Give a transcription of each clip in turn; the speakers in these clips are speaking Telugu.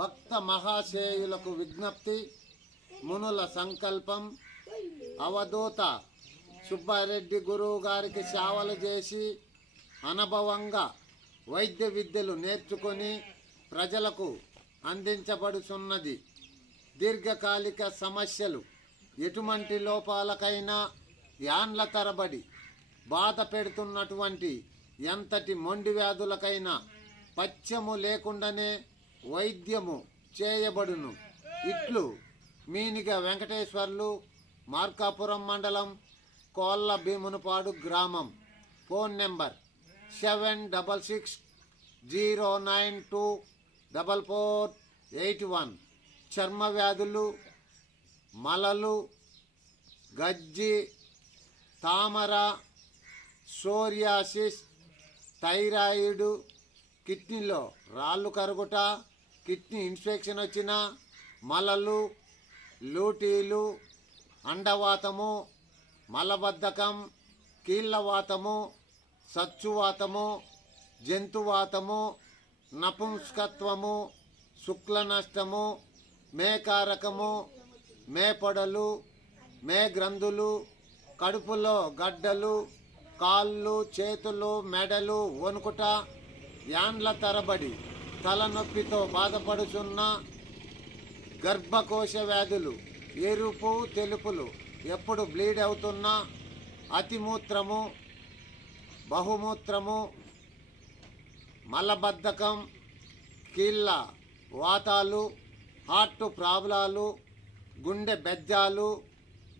భక్త మహాశేయులకు విజ్ఞప్తి, మునుల సంకల్పం. అవధూత సుబ్బారెడ్డి గురువు గారికి సేవలు చేసి అనుభవంగా వైద్య విద్యలు నేర్చుకొని ప్రజలకు అందించబడుతున్నది. దీర్ఘకాలిక సమస్యలు, ఎటువంటి లోపాలకైనా యాండ్ల తరబడి బాధ పెడుతున్నటువంటి ఎంతటి మొండి వ్యాధులకైనా పథ్యము లేకుండానే వైద్యము చేయబడును. ఇట్లు మీనిగ వెంకటేశ్వర్లు, మార్కాపురం మండలం, కోళ్ళ భీమునిపాడు గ్రామం. Phone number 7660924481. చర్మ వ్యాధులు, మలలు, గజ్జి, తామర, సోరియాసిస్, థైరాయిడ్, కిడ్నీలో రాళ్ళు కరుగుట, కిడ్నీ ఇన్ఫెక్షన్ వచ్చిన, మలలు, లూటీలు, అండవాతము, మలబద్ధకం, కీళ్ళవాతము, సచ్చువాతము, జంతువాతము, నపుంసకత్వము, శుక్ల నష్టము, మేకారకము, మేపొడలు, మేగ్రంథులు, కడుపులో గడ్డలు, కాళ్ళు, చేతులు, మెడలు వణుకుట, యాండ్ల తరబడి తలనొప్పితో బాధపడుచున్న, గర్భకోశ వ్యాధులు, ఎరుపు తెలుపులు ఎప్పుడు బ్లీడ్ అవుతున్నా, అతిమూత్రము, బహుమూత్రము, మలబద్ధకం, కీళ్ళ వాతాలు, హార్ట్ ప్రాబ్లాలు, గుండె బెజ్జాలు,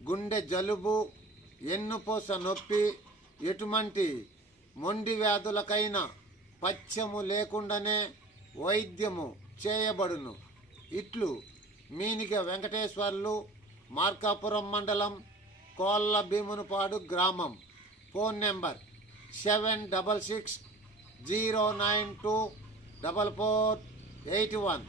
గుండె జలుబు, ఎన్నుపూస నొప్పి, ఎటువంటి మొండి వ్యాధులకైనా పథ్యము లేకుండానే వైద్యము చేయబడును. ఇట్లు మీనిగ వెంకటేశ్వర్లు, మార్కాపురం మండలం, కోళ్ళ భీమునిపాడు గ్రామం. Phone number 7660924481.